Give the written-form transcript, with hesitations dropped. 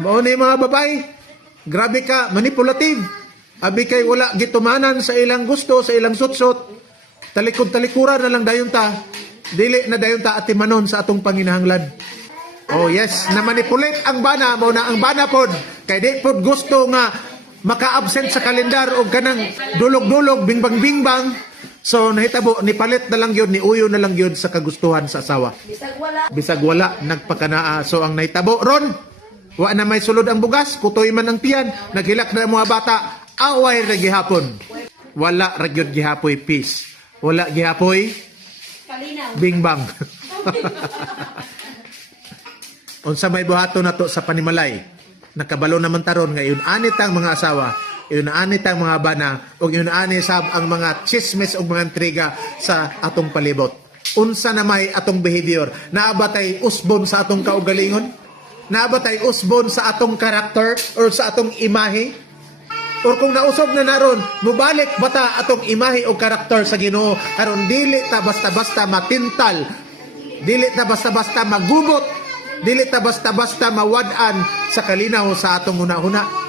Mao ni mga babae. Grabe ka, manipulative. Abi kay wala gitumanan sa ilang gusto, sa ilang sutsot. Talikod-talikuran na lang dayon ta. Dili na dayon ta atimanon sa atong panginahanglan. Oh yes, na manipulate ang bana mo na ang bana pod kay di pod gusto nga maka-absent sa kalendar o kanang dulog-dulog, bingbang-bingbang. So nahitabo ni palit na lang yun, ni uyo na lang yun sa kagustuhan sa asawa. Bisag wala nagpakanaa. So ang nahitabo ron, wa na may sulod ang bugas, kutoy man ang tiyan, naghilak na ang mga bata, away ra gihapon. Wala ra gyud gihapoy peace. Wala gihapoy bingbang. Unsa may buhaton nato sa panimalay? Nakabalo naman taron nga yun anit ang mga asawa, yun anit ang mga bana, o yun anit sab ang mga chismes o mga intriga sa atong palibot. Unsa na may atong behavior? Naabatay usbon sa atong kaugalingon? Naabatay usbon sa atong karakter or sa atong imahe? Or kung nausob na naron, mubalik bata atong imahe o karakter sa Ginoo aron dili ta basta-basta matintal, dili ta basta-basta magubot, dili ta basta-basta mawad-an sa kalinaw sa atong una-una.